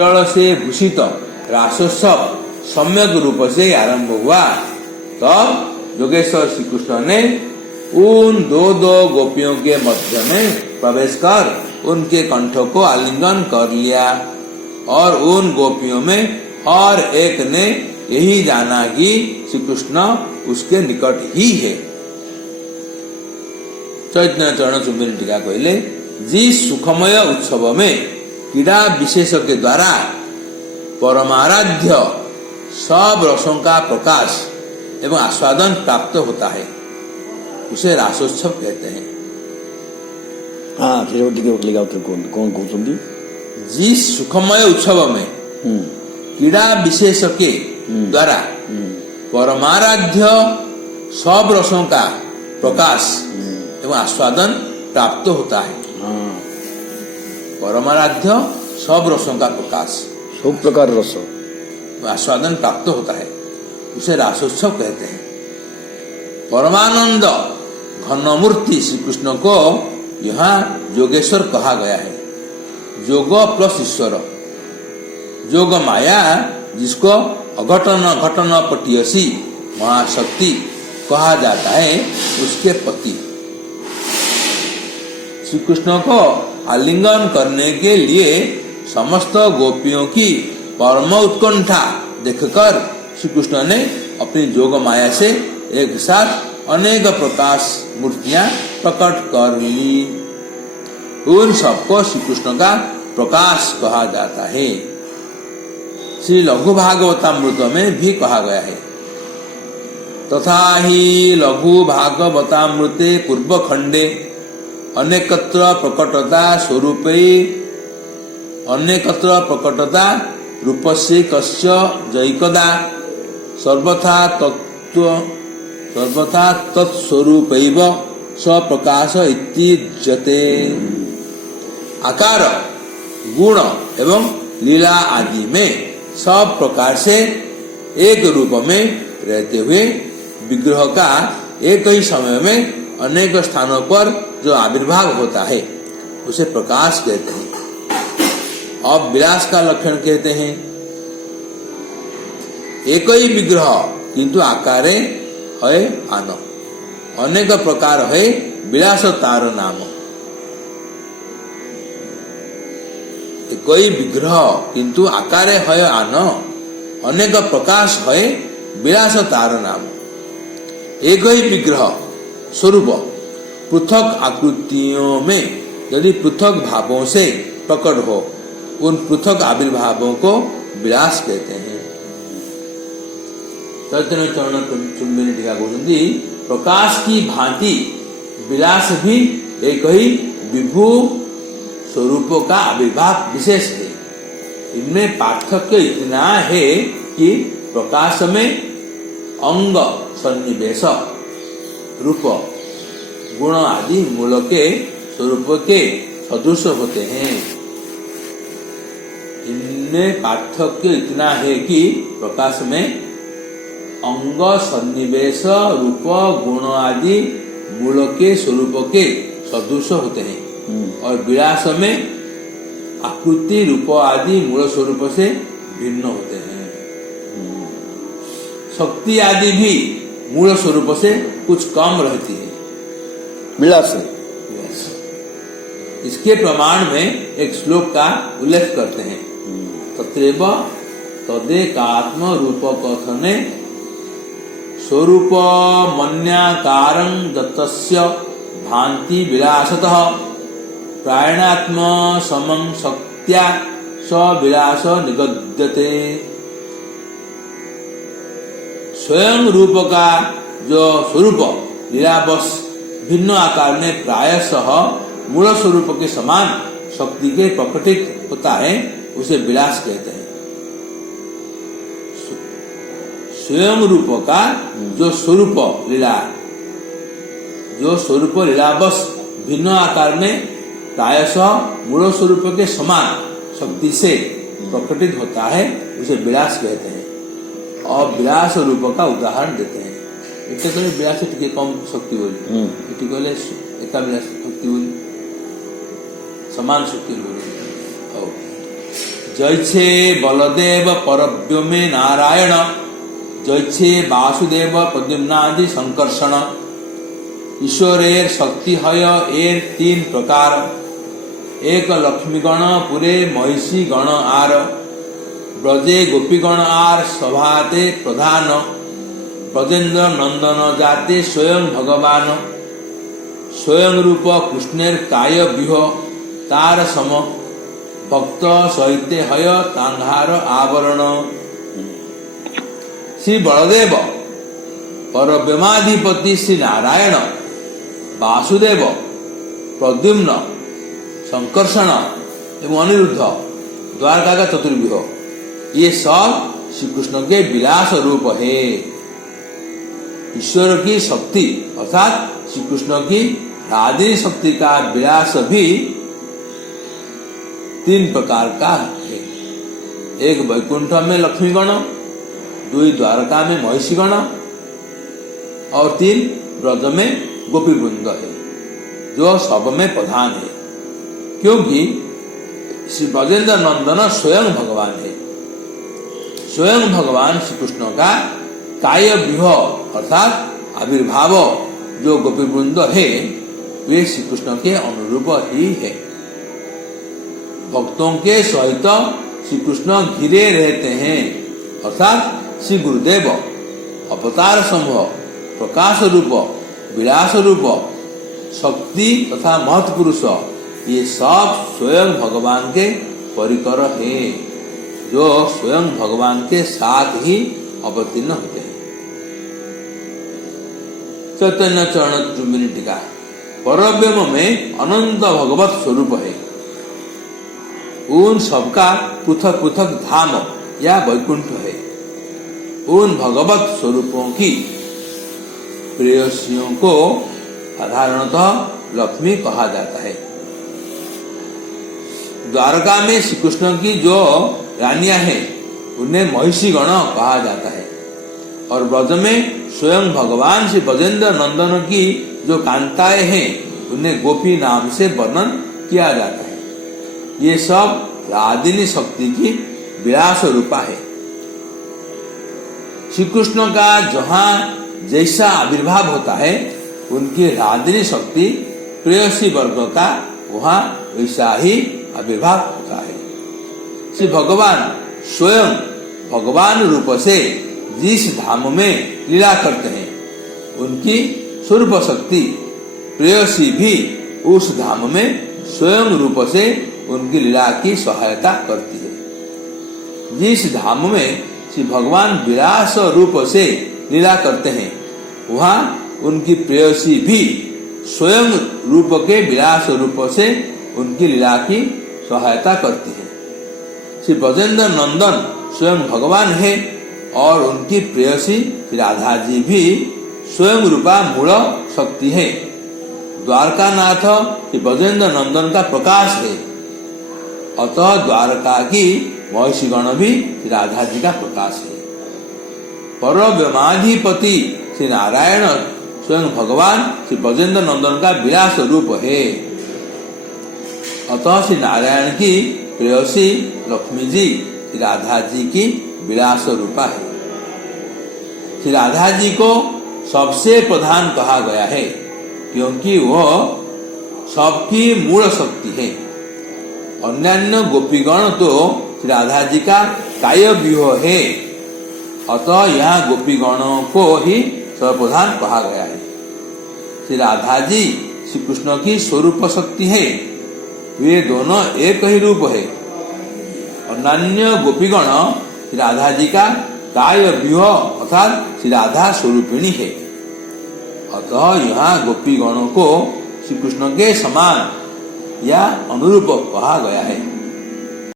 मंडल से भूषित रासोत्सव सम्यक रूप से आरंभ हुआ। तब योगेश्वर श्री कृष्ण ने उन दो गोपियों के मध्य में प्रवेश कर उनके कंठों को आलिंगन कर लिया और उन गोपियों में हर एक ने यही जाना कि श्री कृष्ण उसके निकट ही है। चैतन्य चरण चुंबिनी टीका कहले, जिस सुखमय उत्सव में क्रीड़ा विशेष के द्वारा परमाराध्य सब रसों का प्रकाश एवं आस्वादन प्राप्त होता है उसे रासोत्सव कहते हैं। हाँ, फिर कौन कहते? जिस सुखमय उत्सव में क्रीड़ा विशेष के द्वारा परमाराध्य सब रसों का प्रकाश एवं आस्वादन प्राप्त होता है। परमाराध्य सब रसों का प्रकाश, सब प्रकार रस आस्वादन प्राप्त होता है उसे रासोत्सव कहते हैं। परमानंद घनमूर्ति श्री कृष्ण को यहाँ योगेश्वर कहा गया है। योग प्लस ईश्वर, योग माया जिसको अघटन घटन पटियसी महाशक्ति कहा जाता है, उसके पति श्री कृष्ण को आलिंगन करने के लिए समस्त गोपियों की परम उत्कंठा देखकर श्री कृष्ण ने अपनी योग माया से एक साथ अनेक प्रकाश मूर्तियां प्रकट कर ली। उन सबको श्री कृष्ण का प्रकाश कहा जाता है। श्री लघु भागवतामृत में भी कहा गया है, तथा ही लघु भागवतामृते पूर्व खंडे अनेकत्र प्रकटता स्वरूपे अनेकत्र प्रकटता रूपस्य कस्य जैकदा सर्वथा तत्स्वरूपैव स्वप्रकाश इत्युच्यते। आकार, गुण एवं लीला आदि में सब प्रकार से एक रूप में रहते हुए विग्रह का एक ही समय में अनेक स्थानों पर जो आविर्भाव होता है उसे प्रकाश कहते हैं। अब विलास का लक्षण कहते हैं, एक ही विग्रह किंतु आकारे है आन, अनेक प्रकार है विलास तार नाम। एक ही विग्रह किंतु आकारे है आन, अनेक प्रकाश है विलास तार नाम। एक ही विग्रह स्वरूप पृथक आकृतियों में यदि पृथक भावों से प्रकट हो, उन पृथक आविर्भावों को विलास कहते हैं। चैतन्य चरण चुंबिनी टीका कहते, प्रकाश की भांति विलास भी एक ही विभु स्वरूपों का आविर्भाव विशेष है। इनमें पार्थक्य इतना है कि प्रकाश में अंग सन्निवेश रूप गुण आदि मूल के स्वरूप के सदृश होते हैं। इनमें पार्थक्य इतना है कि प्रकाश में अंग सन्निवेश रूप गुण आदि मूल के स्वरूप के सदृश होते हैं और विलास में आकृति रूप आदि मूल स्वरूप से भिन्न होते हैं। शक्ति आदि भी मूल स्वरूप से कुछ कम रहती है विलास। इसके प्रमाण में एक श्लोक का उल्लेख करते हैं, तत्रैव तदेकात्म रूप कथने स्वरूप मन्याकारं दत्तस्य भांति विलासतः प्रायणात्म समं शक्त्या स्विलास निगद्यते। स्वयं रूप का जो स्वरूप लीलावश भिन्न आकार में प्रायशः मूल स्वरूप के समान शक्ति के प्रकटित होता है, उसे विलास कहते हैं। स्वयं रूप का जो स्वरूप लीलावश भिन्न आकार में प्रायशः मूल स्वरूप के समान शक्ति से प्रकटित होता है, उसे विलास कहते हैं। और विलास रूप का उदाहरण देते हैं। एक विलास टिके कम शक्ति बोली, टिके एका विलास शक्ति बोली, समान शक्ति बोली। जैसे बलदेव परव्योमे नारायण, जैसे वासुदेव प्रद्युम्नादि संकर्षण। ईश्वरेर शक्ति हय एर तीन प्रकार, एक लक्ष्मीगण पुरे महिषी गण आर, ब्रजे गोपीगण आर सभाते प्रधान, ब्रजेन्द्र नंदन जाते स्वयं भगवान, स्वयं रूप कृष्णेर काय व्यूह तार सम, भक्त सहिते हय तांहार आवरण। श्री बलदेव परब्रह्माधिपति श्री नारायण, वासुदेव, प्रद्युम्न, संकर्षण एवं अनिरुद्ध, द्वारका का चतुर्व्यूह, ये सब श्री कृष्ण के विलास रूप है। ईश्वर की शक्ति अर्थात श्री कृष्ण की राधिनी शक्ति का विलास भी तीन प्रकार का है। एक वैकुंठ में लक्ष्मीगण, दुई द्वारका में महिषीगण और तीन ब्रज में गोपी वृंद है, जो सब में प्रधान है, क्योंकि श्री ब्रजेंद्र नंदन स्वयं भगवान है। स्वयं भगवान श्री कृष्ण का काय व्यूह अर्थात आविर्भाव जो गोपी वृंद है, वे श्री कृष्ण के अनुरूप ही है। भक्तों के सहित श्री कृष्ण घिरे रहते हैं, अर्थात श्री गुरुदेव अवतार समूह, प्रकाश रूप, विलास रूप, शक्ति तथा महत्पुरुष, ये सब स्वयं भगवान के परिकर है, जो स्वयं भगवान के साथ ही अवतीर्ण होते हैं। चैतन्य चरण चुंबिनी टीका। परब्रह्म में अनंत भगवत स्वरूप है। उन सबका पृथक पृथक धाम या वैकुंठ है। उन भगवत स्वरूपों की प्रेयसियों को साधारणतः लक्ष्मी कहा जाता है। द्वारका में श्री कृष्ण की जो रानियां हैं, उन्हें महिषी गण कहा जाता है, और ब्रज में स्वयं भगवान श्री ब्रजेंद्र नंदन की जो कांताएं हैं, उन्हें गोपी नाम से वर्णन किया जाता है। ये सब राधिनी शक्ति की विलास रूपा है। श्री कृष्ण का जहाँ जैसा आविर्भाव होता है, उनकी राधिनी शक्ति प्रेयसी वर्ग का वहाँ वैसा ही आविर्भाव होता है। श्री भगवान स्वयं भगवान रूप से जिस धाम में लीला करते हैं, उनकी स्वरूप शक्ति प्रेयसी भी उस धाम में स्वयं रूप से उनकी लीला की सहायता करती है। जिस धाम में श्री भगवान विलास रूप से लीला करते हैं, वहाँ उनकी प्रेयसी भी स्वयं रूप के विलास रूप से उनकी लीला की सहायता करती है। श्री ब्रजेंद्र नंदन स्वयं भगवान है, और उनकी प्रेयसी राधा जी भी स्वयं रूपा मूल शक्ति है। द्वारका नाथ श्री ब्रजेंद्र नंदन का प्रकाश है, अतः द्वारका की महिषीगण भी राधा जी का प्रकाश है। परब्रह्माधिपति श्री नारायण स्वयं भगवान श्री ब्रजेंद्र नंदन का विलास रूप है, अतः श्री नारायण की प्रेयसी लक्ष्मी जी श्री राधा जी की विलास रूपा है। श्री राधा जी को सबसे प्रधान कहा गया है, क्योंकि वह सबकी मूल शक्ति है। अन्यान्य गोपीगण तो श्री राधा जी का काय व्यूह है, अतः यहाँ गोपीगणों को ही सर्वप्रधान कहा गया है। श्री राधा जी श्री कृष्ण की स्वरूप शक्ति है, वे दोनों एक ही रूप है। अन्यान्य गोपीगण श्री राधा जी का काय व्यूह अर्थात श्री राधा स्वरूपिणी है, अतः यहाँ गोपीगणों को श्री कृष्ण के समान या अनुरूप कहा गया है।